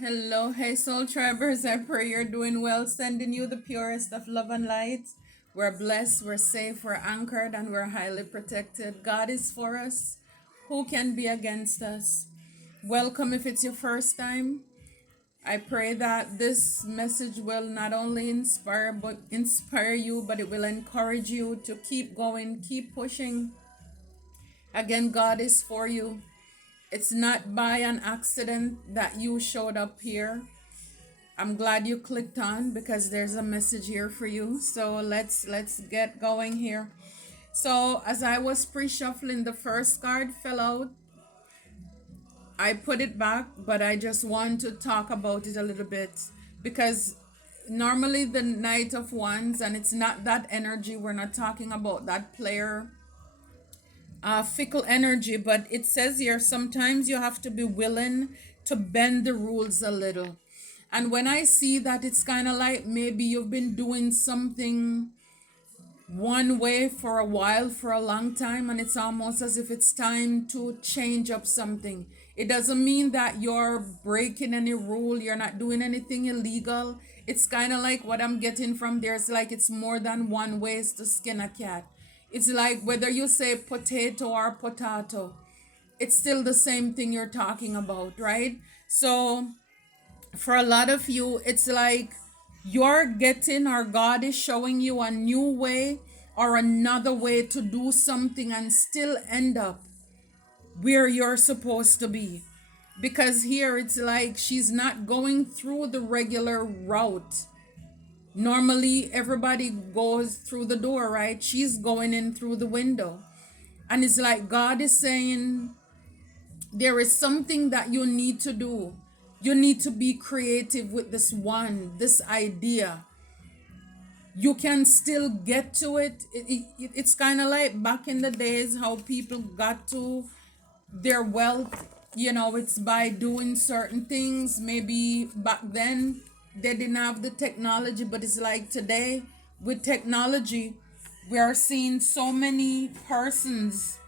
Hello, hey soul tribers. I pray you're doing well. Sending you the purest of love and light. We're blessed, we're safe, we're anchored, and we're highly protected. God is for us. Who can be against us? Welcome if it's your first time. I pray that this message will not only inspire you, but it will encourage you to keep going, keep pushing. Again, God is for you. It's not by an accident that you showed up here. I'm glad you clicked on because there's a message here for you. So let's get going here. So as I was pre-shuffling, the first card fell out. I put it back, but I just want to talk about it a little bit because normally the Knight of Wands, and it's not that energy. We're not talking about that player fickle energy, but it says here sometimes you have to be willing to bend the rules a little. And when I see that, it's kind of like maybe you've been doing something one way for a while, for a long time, and it's almost as if it's time to change up something. It doesn't mean that you're breaking any rule, you're not doing anything illegal. It's kind of like what I'm getting from there. It's like it's more than one ways to skin a cat. It's like whether you say potato or potato, it's still the same thing you're talking about, right? So for a lot of you, it's like you're getting, or God is showing you a new way or another way to do something and still end up where you're supposed to be. Because here it's like she's not going through the regular route. Normally, everybody goes through the door, right? She's going in through the window. And it's like God is saying, there is something that you need to do. You need to be creative with this idea. You can still get to it. It's kind of like back in the days how people got to their wealth. It's by doing certain things. Maybe back then they didn't have the technology, but it's like today with technology, we are seeing so many persons.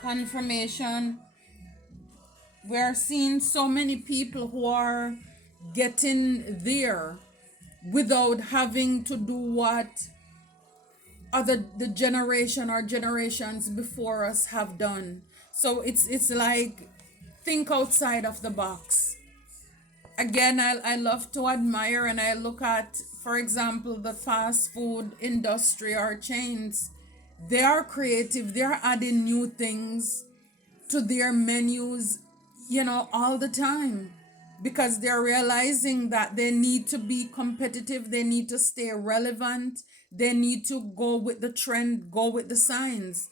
Confirmation. We're seeing so many people who are getting there without having to do what the generation or generations before us have done. So it's like think outside of the box. Again, I love to admire, and I look at, for example, the fast food industry or chains. They are creative, they're adding new things to their menus, all the time, because they're realizing that they need to be competitive, they need to stay relevant, they need to go with the trend, go with the signs.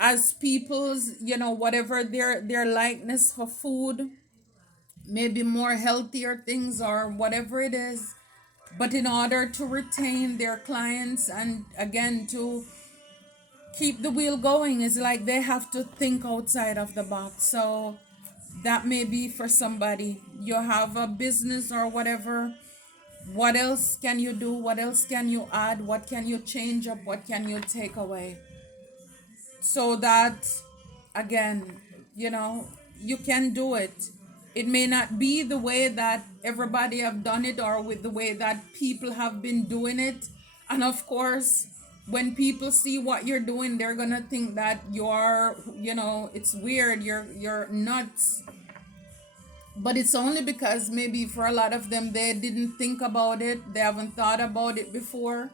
As people's, whatever their likeness for food, maybe more healthier things or whatever it is, but in order to retain their clients and again to keep the wheel going, is like they have to think outside of the box. So that may be for somebody. You have a business or whatever. What else can you do? What else can you add? What can you change up? What can you take away? So that, again, you can do it. It may not be the way that everybody have done it or with the way that people have been doing it. And of course, when people see what you're doing, they're gonna think that you're, it's weird, you're nuts. But it's only because maybe for a lot of them they didn't think about it, they haven't thought about it before,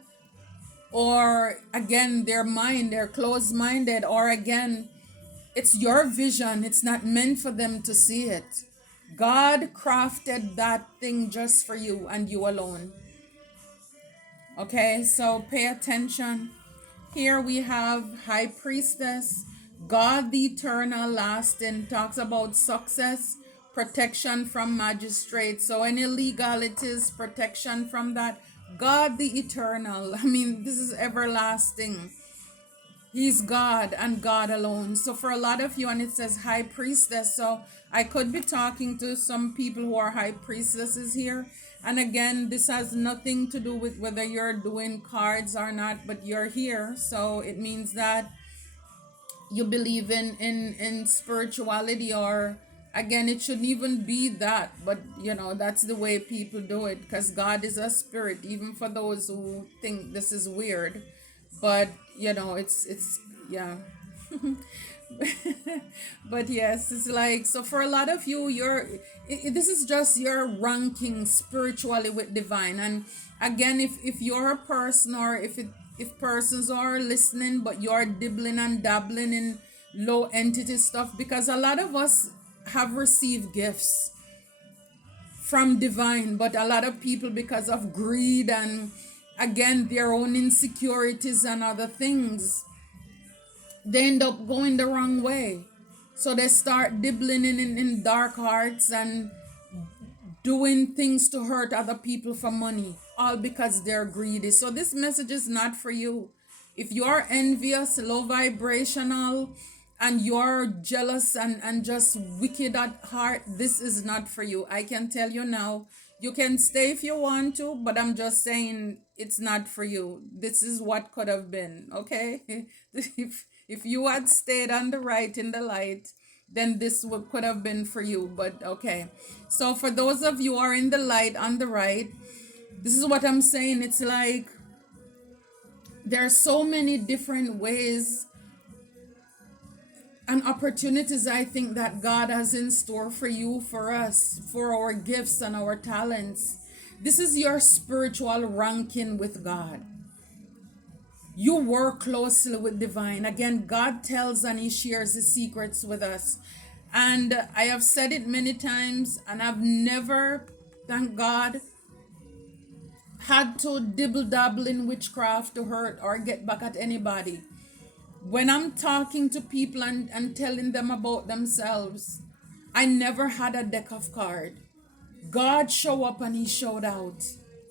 or again they're closed minded, or again it's your vision, it's not meant for them to see it. God crafted that thing just for you and you alone. Okay, so pay attention. Here we have High Priestess. God the eternal lasting talks about success, protection from magistrate. So any legalities, protection from that. God the eternal. I mean, this is everlasting. He's God and God alone. So for a lot of you, and it says High Priestess. So I could be talking to some people who are High Priestesses here. And again, this has nothing to do with whether you're doing cards or not, but you're here. So it means that you believe in spirituality, or Again, it shouldn't even be that, but that's the way people do it, because God is a spirit, even for those who think this is weird. But it's yeah. But yes, it's like, so for a lot of you, this is just your ranking spiritually with divine. And again, if you're a person, or if persons are listening, but you're dibbling and dabbling in low entity stuff, because a lot of us have received gifts from divine, but a lot of people, because of greed and again their own insecurities and other things, they end up going the wrong way. So they start dibbling in dark hearts and doing things to hurt other people for money, all because they're greedy. So this message is not for you. If you are envious, low vibrational, and you're jealous and just wicked at heart, this is not for you. I can tell you now. You can stay if you want to, but I'm just saying it's not for you. This is what could have been, okay? if you had stayed on the right in the light, then this could have been for you. But okay. So for those of you who are in the light on the right, this is what I'm saying. It's like there are so many different ways and opportunities, I think, that God has in store for you, for us, for our gifts and our talents. This is your spiritual ranking with God. You work closely with divine. Again, God tells and he shares his secrets with us. And I have said it many times, and I've never, thank God, had to dibble dabble in witchcraft to hurt or get back at anybody. When I'm talking to people and telling them about themselves, I never had a deck of cards. God showed up and he showed out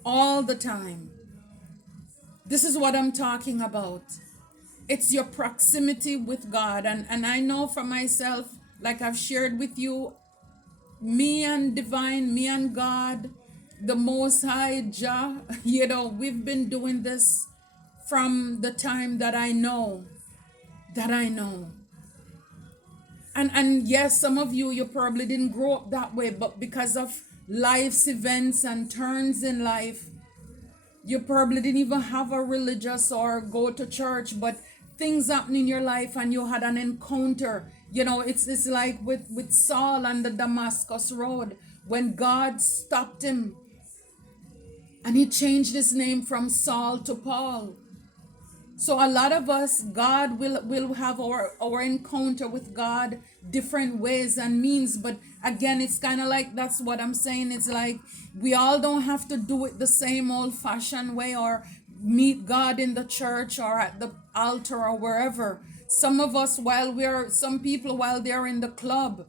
all the time. This is what I'm talking about. It's your proximity with God. And I know for myself, like I've shared with you, me and divine, me and God, the Most High Jah, we've been doing this from the time that I know. And yes, some of you probably didn't grow up that way, but because of life's events and turns in life, you probably didn't even have a religious or go to church, but things happen in your life and you had an encounter. It's like with Saul on the Damascus road, when God stopped him and he changed his name from Saul to Paul. So a lot of us, God will have our encounter with God different ways and means. But again, it's kind of like, that's what I'm saying. It's like we all don't have to do it the same old-fashioned way, or meet God in the church or at the altar or wherever. Some of us, some people while they're in the club.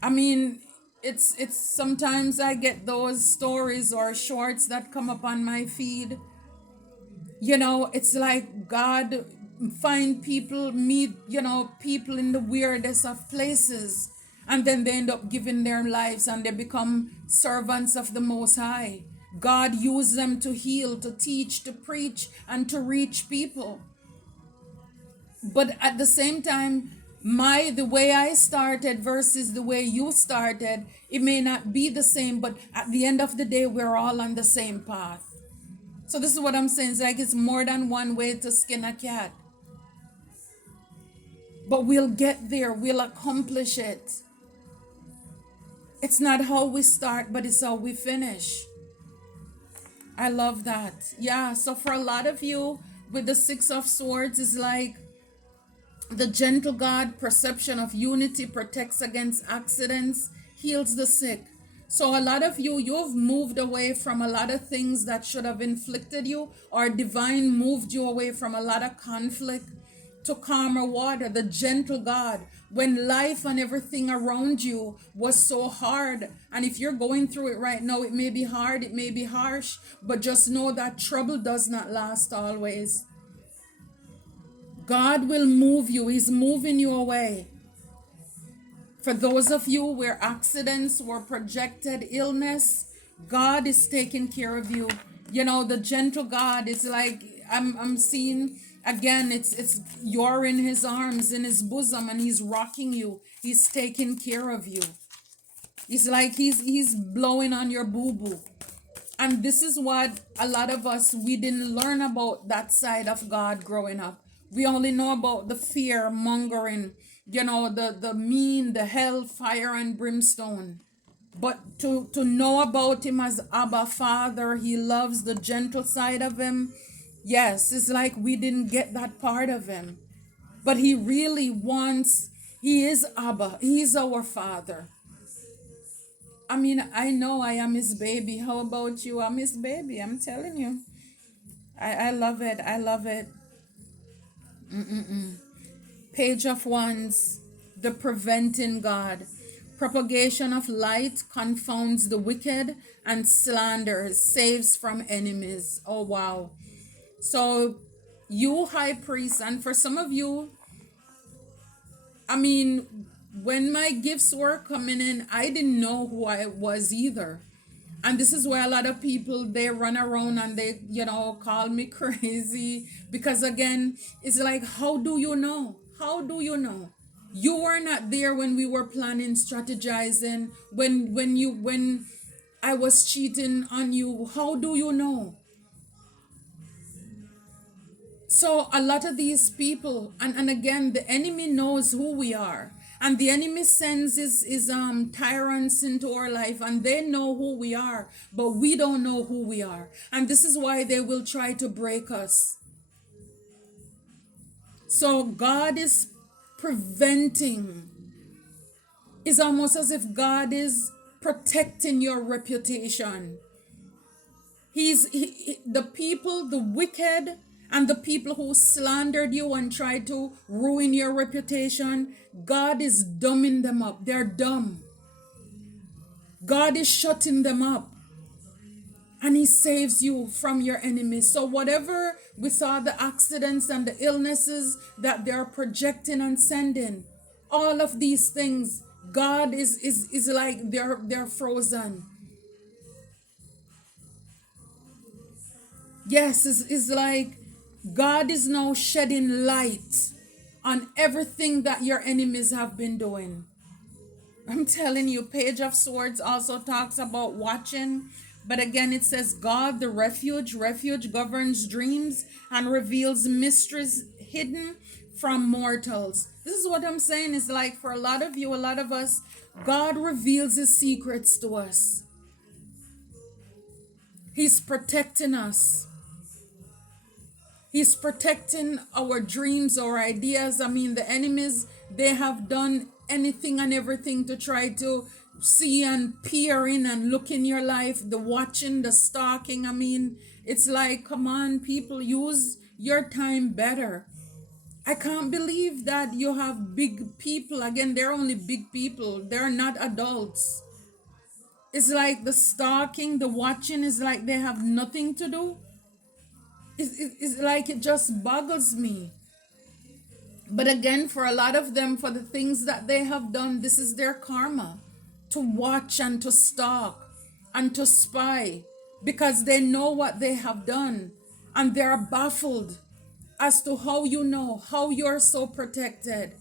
I mean, it's sometimes I get those stories or shorts that come up on my feed. It's like God find people, meet, people in the weirdest of places, and then they end up giving their lives and they become servants of the Most High. God used them to heal, to teach, to preach, and to reach people. But at the same time, the way I started versus the way you started, it may not be the same, but at the end of the day, we're all on the same path. So this is what I'm saying. It's like it's more than one way to skin a cat. But we'll get there. We'll accomplish it. It's not how we start, but it's how we finish. I love that. Yeah, so for a lot of you, with the Six of Swords, is like the gentle God, perception of unity, protects against accidents, heals the sick. So a lot of you've moved away from a lot of things that should have inflicted you, or divine moved you away from a lot of conflict to calmer water, the gentle God. When life and everything around you was so hard, and if you're going through it right now, it may be hard, it may be harsh, but just know that trouble does not last always. God will move you. He's moving you away. For those of you where accidents were projected illness, God is taking care of you. The gentle God is like, I'm seeing Again, it's you're in his arms, in his bosom, and he's rocking you. He's taking care of you. It's like he's blowing on your boo-boo. And this is what a lot of us, we didn't learn about that side of God growing up. We only know about the fear mongering, the mean, the hell, fire and brimstone. But to know about him as Abba Father, he loves the gentle side of him. Yes, it's like we didn't get that part of him. But he really wants, he is Abba, he's our Father. I mean, I know I am his baby. How about you? I'm his baby. I'm telling you. I love it. I love it. Page of Wands, the preventing God. Propagation of light confounds the wicked, and slander saves from enemies. Oh, wow. So, you, high priest, and for some of you, I mean, when my gifts were coming in, I didn't know who I was either. And this is where a lot of people, they run around and they, call me crazy. Because again, it's like, how do you know? How do you know? You were not there when we were planning, strategizing, when I was cheating on you. How do you know? So a lot of these people, and again, the enemy knows who we are. And the enemy sends his tyrants into our life, and they know who we are, but we don't know who we are. And this is why they will try to break us. So God is preventing. It's almost as if God is protecting your reputation. The people, the wicked, and the people who slandered you and tried to ruin your reputation, God is dumbing them up. They're dumb. God is shutting them up. And he saves you from your enemies. So whatever we saw, the accidents and the illnesses that they're projecting and sending, all of these things, God is like they're frozen. Yes, it's like God is now shedding light on everything that your enemies have been doing. I'm telling you, Page of Swords also talks about watching. But again, it says, God, the refuge. Refuge governs dreams and reveals mysteries hidden from mortals. This is what I'm saying. It's like for a lot of you, a lot of us, God reveals his secrets to us. He's protecting us. He's protecting our dreams, our ideas. I mean, the enemies, they have done anything and everything to try to see and peer in and look in your life. The watching, the stalking. I mean, it's like, come on, people, use your time better. I can't believe that you have big people. Again, they're only big people. They're not adults. It's like the stalking, the watching is like they have nothing to do. It's like it just boggles me. But again, for a lot of them, for the things that they have done, this is their karma. To watch and to stalk and to spy, because they know what they have done. And they're baffled as to how you know, how you're so protected.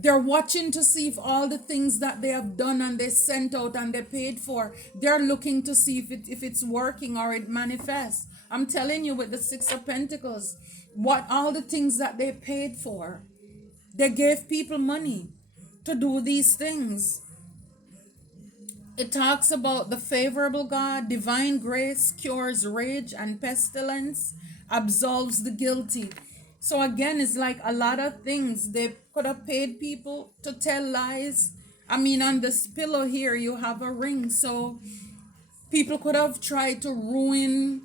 They're watching to see if all the things that they have done and they sent out and they paid for, they're looking to see if it's working or it manifests. I'm telling you, with the Six of Pentacles, what all the things that they paid for, they gave people money to do these things. It talks about the favorable God, divine grace cures rage and pestilence, absolves the guilty. So again, it's like a lot of things. They could have paid people to tell lies. I mean, on this pillow here, you have a ring. So people could have tried to ruin.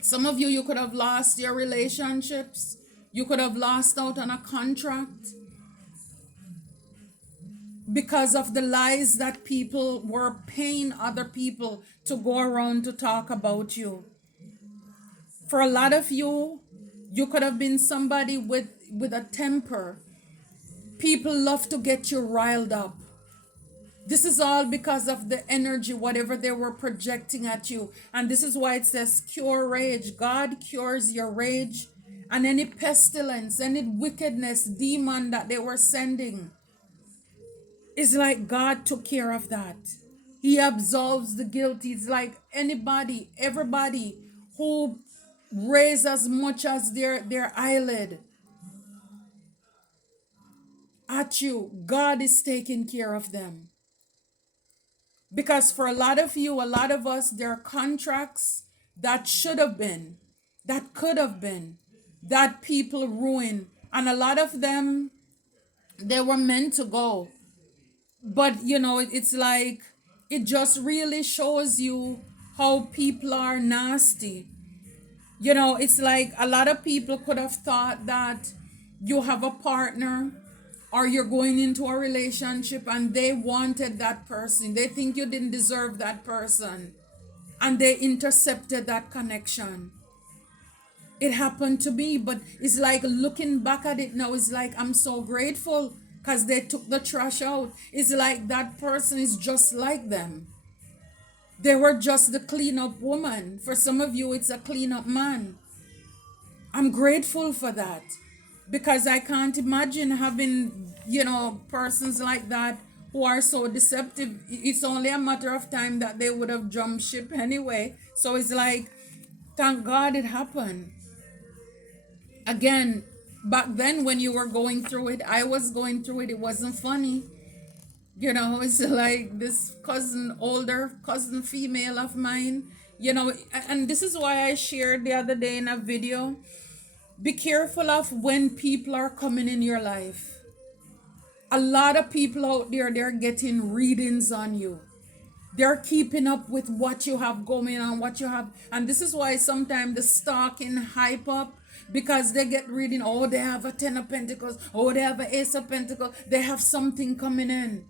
Some of you, you could have lost your relationships. You could have lost out on a contract because of the lies that people were paying other people to go around to talk about you. For a lot of you, you could have been somebody with a temper. People love to get you riled up. This is all because of the energy, whatever they were projecting at you. And this is why it says cure rage. God cures your rage and any pestilence, any wickedness, demon that they were sending. It's like God took care of that. He absolves the guilty. It's like anybody, everybody who raise as much as their eyelid at you, God is taking care of them. Because for a lot of you, a lot of us, there are contracts that should have been, that could have been, that people ruin. And a lot of them, they were meant to go. But it's like, it just really shows you how people are nasty. It's like a lot of people could have thought that you have a partner or you're going into a relationship and they wanted that person. They think you didn't deserve that person and they intercepted that connection. It happened to me, but it's like looking back at it now, it's like I'm so grateful because they took the trash out. It's like that person is just like them. They were just the cleanup woman. For some of you, it's a cleanup man. I'm grateful for that because I can't imagine having, persons like that who are so deceptive. It's only a matter of time that they would have jumped ship anyway. So it's like, thank God it happened. Again, back then when you were going through it, I was going through it. It wasn't funny. It's like this older cousin female of mine, and this is why I shared the other day in a video. Be careful of when people are coming in your life. A lot of people out there, they're getting readings on you. They're keeping up with what you have going on, what you have. And this is why sometimes the stalking hype up because they get reading, oh, they have a 10 of Pentacles, oh, they have an Ace of Pentacles, they have something coming in.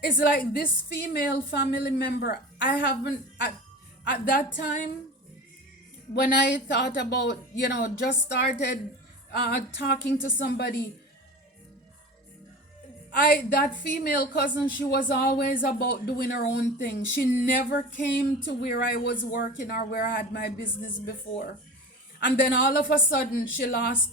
It's like this female family member, I haven't, at that time, when I thought about, just started talking to somebody, that female cousin, she was always about doing her own thing. She never came to where I was working or where I had my business before. And then all of a sudden, she lost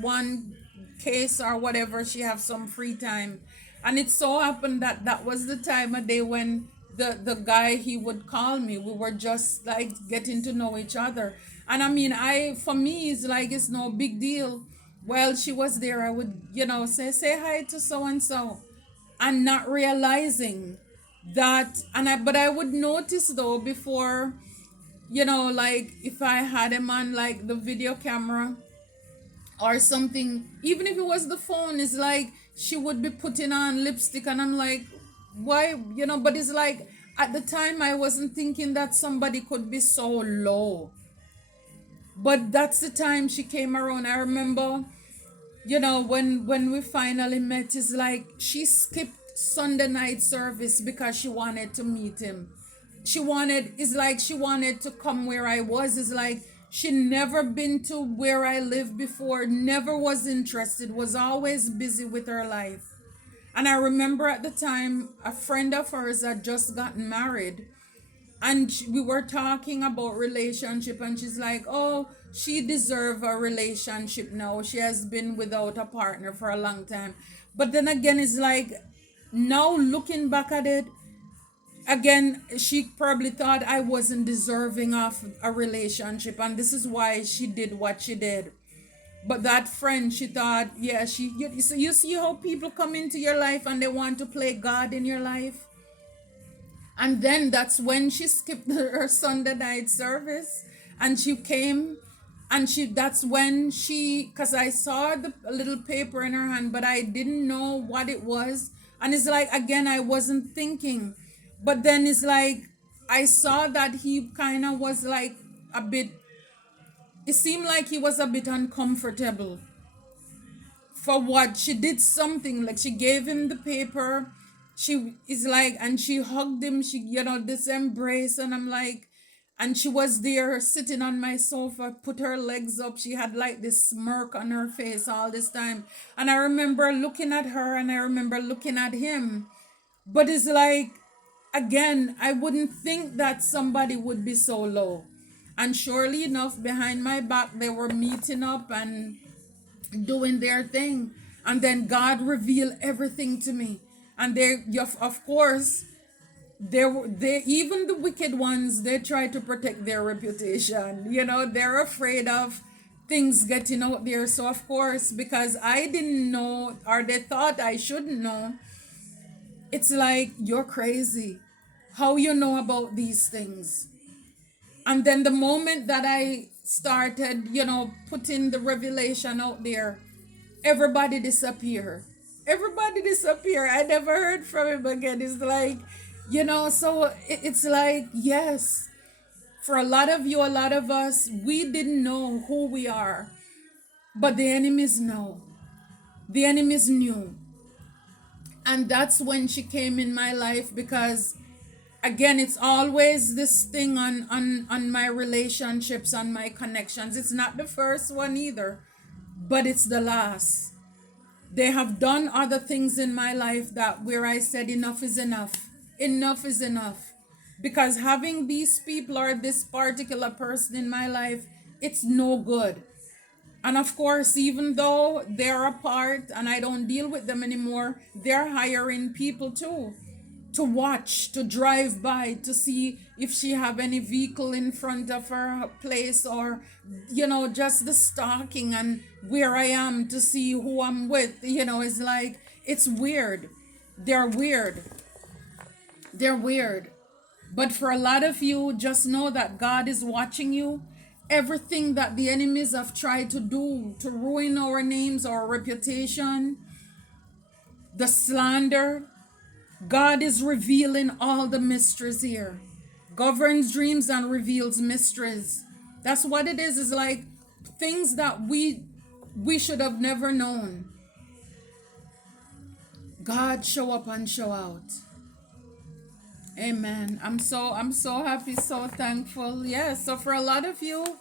one case or whatever. She have some free time. And it so happened that that was the time of day when the guy, he would call me. We were just like getting to know each other. And I mean, for me, it's like, it's no big deal. While she was there, I would, say hi to so and so, and not realizing that. But I would notice though before, like if I had him on like the video camera or something, even if it was the phone, it's like she would be putting on lipstick, and I'm like, why, but it's like at the time I wasn't thinking that somebody could be so low. But that's the time she came around. I remember, when we finally met, it's like she skipped Sunday night service because she wanted to meet him. It's like she wanted to come where I was. It's like she never been to where I lived before, never was interested, was always busy with her life. And I remember at the time, a friend of hers had just gotten married, and we were talking about relationship, and she's like, oh, she deserve a relationship now, she has been without a partner for a long time. But then again, it's like, now looking back at it again, she probably thought I wasn't deserving of a relationship, and this is why she did what she did. But that friend, she thought, yeah, you see how people come into your life and they want to play God in your life. And then that's when she skipped her Sunday night service, and she came, and that's when because I saw the little paper in her hand, but I didn't know what it was. And it's like, again, I wasn't thinking. But then it's like, I saw that he kind of was like a bit, it seemed like he was a bit uncomfortable for what she did. Something like she gave him the paper, she is like, and she hugged him, she, this embrace, and I'm like, and she was there sitting on my sofa, put her legs up, she had like this smirk on her face all this time. And I remember looking at her, and I remember looking at him. But it's like, again, I wouldn't think that somebody would be so low. And surely enough, behind my back, they were meeting up and doing their thing. And then God revealed everything to me. And of course, they even the wicked ones, they try to protect their reputation. They're afraid of things getting out there. So of course, because I didn't know, or they thought I shouldn't know, it's like, you're crazy. How you know about these things? And then the moment that I started, putting the revelation out there, everybody disappear. Everybody disappear. I never heard from him again. It's like, so it's like, yes, for a lot of you, a lot of us, we didn't know who we are, but the enemies know. The enemies knew. And that's when she came in my life, because again, it's always this thing on my relationships, on my connections. It's not the first one either, but it's the last. They have done other things in my life that where I said enough is enough. Enough is enough. Because having these people or this particular person in my life, it's no good. And of course, even though they're apart and I don't deal with them anymore, they're hiring people too, to watch, to drive by, to see if she have any vehicle in front of her place, or just the stalking and where I am to see who I'm with. It's like, it's weird. They're weird. They're weird. But for a lot of you, just know that God is watching you. Everything that the enemies have tried to do to ruin our names, our reputation, the slander, God is revealing all the mysteries here. Governs dreams and reveals mysteries. That's what it is. It's like things that we should have never known. God show up and show out. Amen. I'm so happy, so thankful. Yeah. So for a lot of you,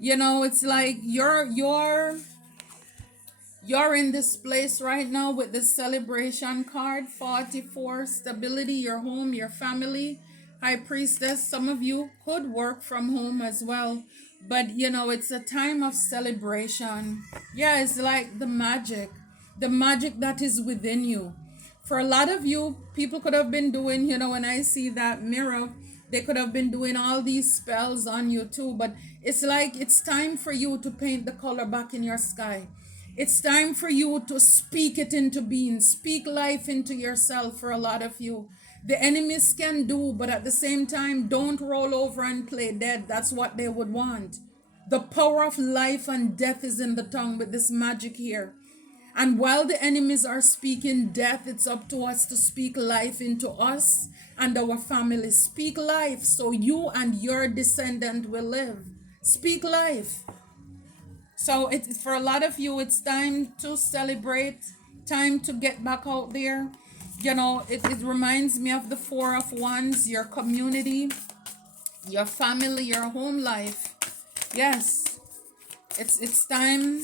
it's like you're in this place right now with the celebration card, 44, stability, your home, your family, high priestess. Some of you could work from home as well, but it's a time of celebration. Yeah, it's like the magic that is within you. For a lot of you, people could have been doing, when I see that mirror, they could have been doing all these spells on you too, but it's like, it's time for you to paint the color back in your sky. It's time for you to speak it into being, speak life into yourself. For a lot of you, the enemies can do, but at the same time, don't roll over and play dead. That's what they would want. The power of life and death is in the tongue with this magic here. And while the enemies are speaking death, it's up to us to speak life into us and our family. Speak life so you and your descendant will live. Speak life. So for a lot of you, it's time to celebrate, time to get back out there. It reminds me of the Four of Wands, your community, your family, your home life. Yes, it's time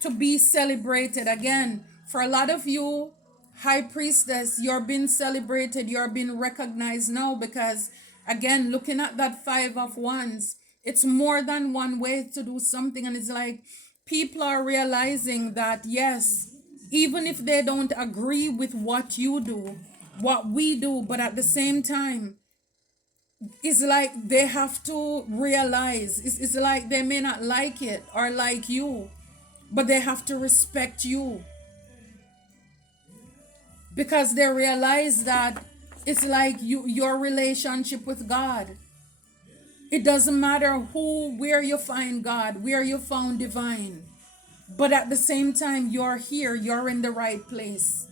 to be celebrated again. For a lot of you, high priestess, you're being celebrated, you're being recognized now, because again, looking at that Five of Wands, it's more than one way to do something. And it's like people are realizing that, yes, even if they don't agree with what you do, what we do, but at the same time, it's like they have to realize, it's like they may not like it or like you, but they have to respect you, because they realize that it's like your relationship with God. It doesn't matter where you find God, where you found divine, but at the same time, you're here, you're in the right place.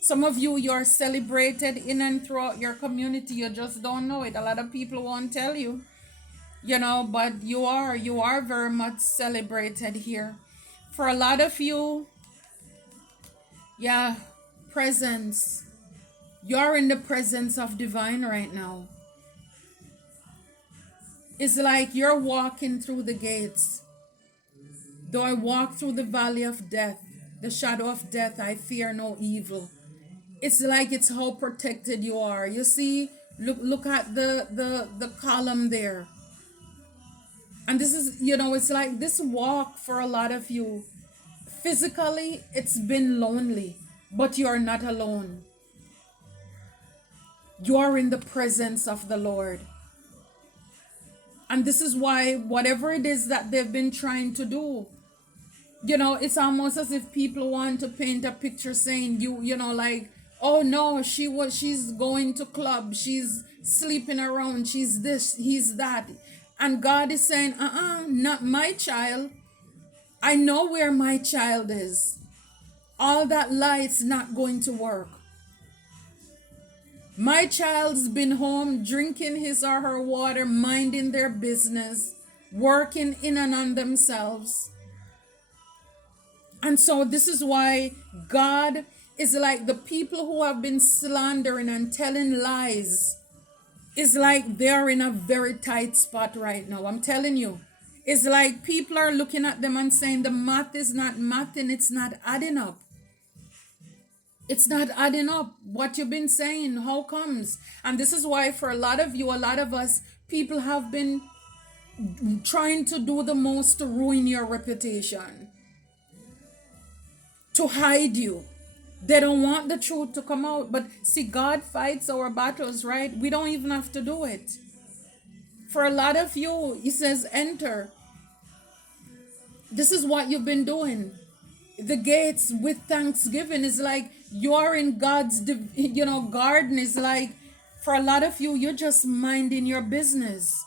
Some of you, you're celebrated in and throughout your community. You just don't know it. A lot of people won't tell you, but you are very much celebrated here. For a lot of you, yeah, presence. You're in the presence of divine right now. It's like you're walking through the gates. Though I walk through the valley of death, the shadow of death, I fear no evil. It's like it's how protected you are. You see, look at the column there. And this is, it's like this walk for a lot of you. Physically, it's been lonely, but you're not alone. You're in the presence of the Lord. And this is why whatever it is that they've been trying to do, it's almost as if people want to paint a picture saying like, oh no, she's going to club, she's sleeping around, she's this, he's that. And God is saying, not my child. I know where my child is. All that light's not going to work. My child's been home drinking his or her water, minding their business, working in and on themselves. And so this is why God is like the people who have been slandering and telling lies is like they're in a very tight spot right now. I'm telling you. It's like people are looking at them and saying the math is not mathing, it's not adding up. It's not adding up. What you've been saying, how comes? And this is why for a lot of you, a lot of us, people have been trying to do the most to ruin your reputation, to hide you. They don't want the truth to come out. But see, God fights our battles, right? We don't even have to do it. For a lot of you, he says, enter. This is what you've been doing. The gates with thanksgiving is like you're in God's, garden. Is like for a lot of you, you're just minding your business.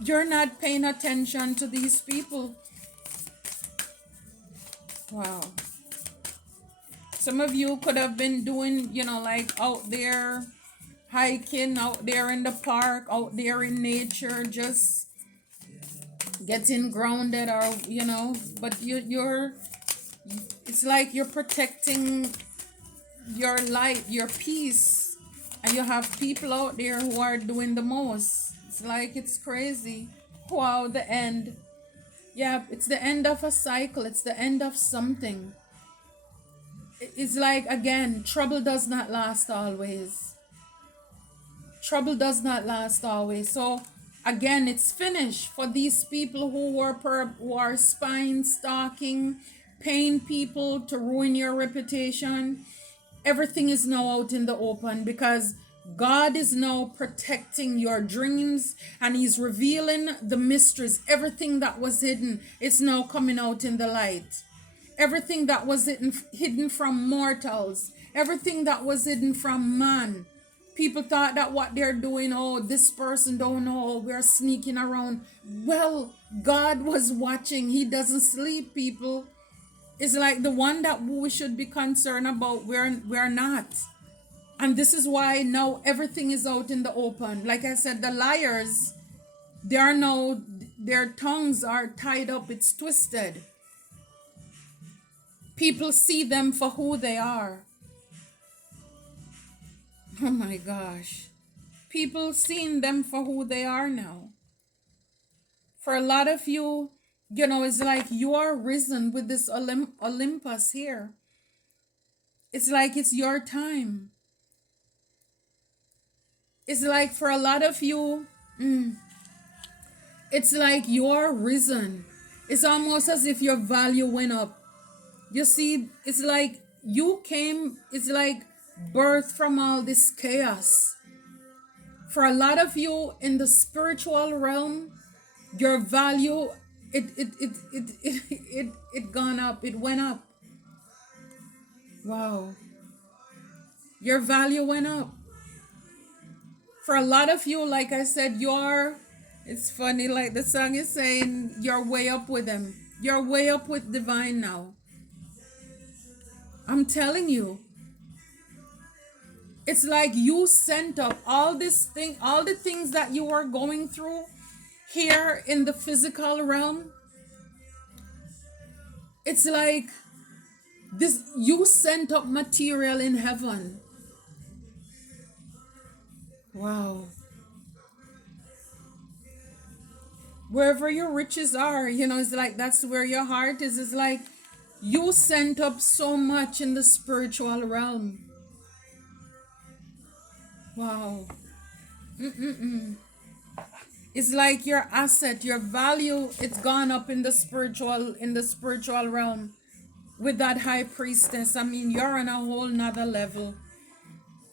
You're not paying attention to these people. Wow. Some of you could have been doing, like out there hiking, out there in the park, out there in nature, just getting grounded, or but you're it's like you're protecting your light, your peace, and you have people out there who are doing the most. It's like it's crazy. Wow, the end. Yeah, it's the end of a cycle, it's the end of something. It's like, again, trouble does not last always. Trouble does not last always. So again, it's finished for these people who are spying, stalking, paying people to ruin your reputation. Everything is now out in the open because God is now protecting your dreams and he's revealing the mysteries. Everything that was hidden is now coming out in the light. Everything that was hidden from mortals, everything that was hidden from man. People thought that what they're doing, oh, this person don't know, we're sneaking around. Well, God was watching. He doesn't sleep, people. It's like the one that we should be concerned about, we're not. And this is why now everything is out in the open. Like I said, the liars, their tongues are tied up, it's twisted. People see them for who they are. Oh my gosh. People seeing them for who they are now. For a lot of you, it's like you are risen with this Olympus here. It's like it's your time. It's like for a lot of you, it's like you're risen. It's almost as if your value went up. You see, it's like it's like birth from all this chaos. For a lot of you in the spiritual realm, your value, it gone up, it went up. Wow. Your value went up. For a lot of you, like I said, it's funny, like the song is saying, you're way up with him. You're way up with divine now. I'm telling you. It's like you sent up all the things that you are going through here in the physical realm. It's like you sent up material in heaven. Wow. Wherever your riches are, it's like that's where your heart is. It's like you sent up so much in the spiritual realm. Wow. It's like your asset, your value, it's gone up in the spiritual realm with that high priestess. I mean, you're on a whole nother level.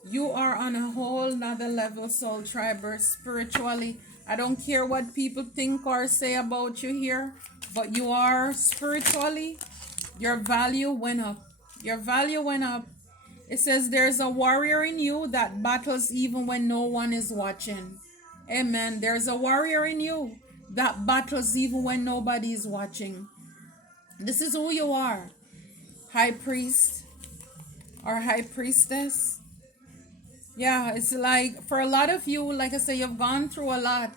You are on a whole nother level, soul triber, spiritually. I don't care what people think or say about you here, but you are spiritually, your value went up. Your value went up. It says there's a warrior in you that battles even when no one is watching. Amen. There's a warrior in you that battles even when nobody is watching. This is who you are. High priest or high priestess. Yeah, it's like for a lot of you, like I say, you've gone through a lot.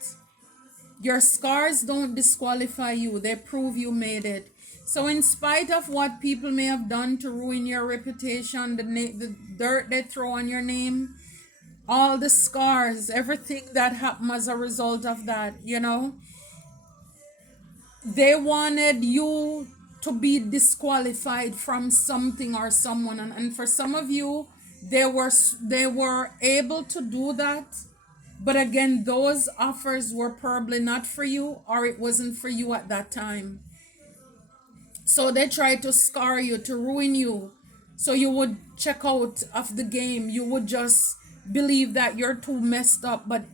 Your scars don't disqualify you, they prove you made it. So, in spite of what people may have done to ruin your reputation, the dirt they throw on your name, all the scars, everything that happened as a result of that, they wanted you to be disqualified from something or someone. And for some of you, they were able to do that. But again, those offers were probably not for you, or it wasn't for you at that time. So they tried to scar you, to ruin you. So you would check out of the game. You would just believe that you're too messed up. But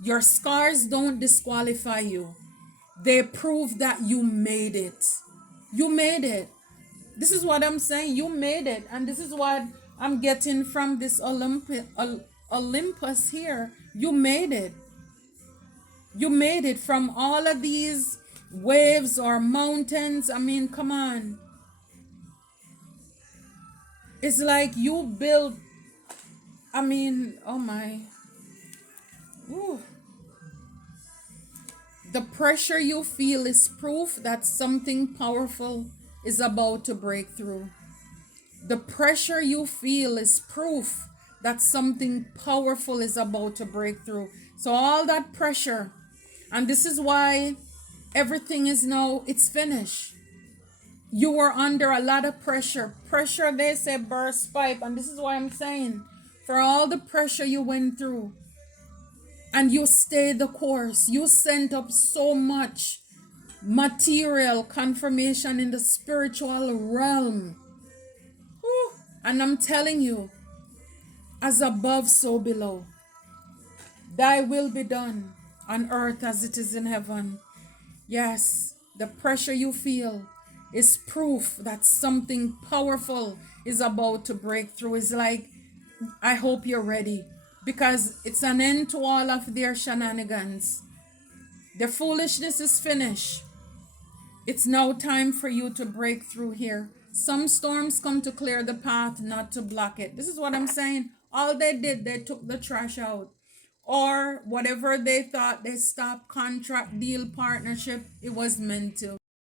your scars don't disqualify you. They prove that you made it. You made it. This is what I'm saying. You made it. And this is what I'm getting from this Olympus here. You made it. You made it from all of these waves or mountains. I mean, come on. It's like you built, I mean, oh my. Ooh. The pressure you feel is proof that something powerful is about to break through. The pressure you feel is proof that something powerful is about to break through. So all that pressure, and this is why everything is now, it's finished. You were under a lot of pressure. Pressure, they say, burst pipe. And this is why I'm saying, for all the pressure you went through, and you stayed the course, you sent up so much material confirmation in the spiritual realm. Whew. And I'm telling you, as above, so below. Thy will be done on earth as it is in heaven. Yes, the pressure you feel is proof that something powerful is about to break through. It's like, I hope you're ready, because it's an end to all of their shenanigans. The foolishness is finished. It's now time for you to break through here. Some storms come to clear the path, not to block it. This is what I'm saying. All they did, they took the trash out. Or whatever they thought, they stopped contract, deal, partnership, it was meant to.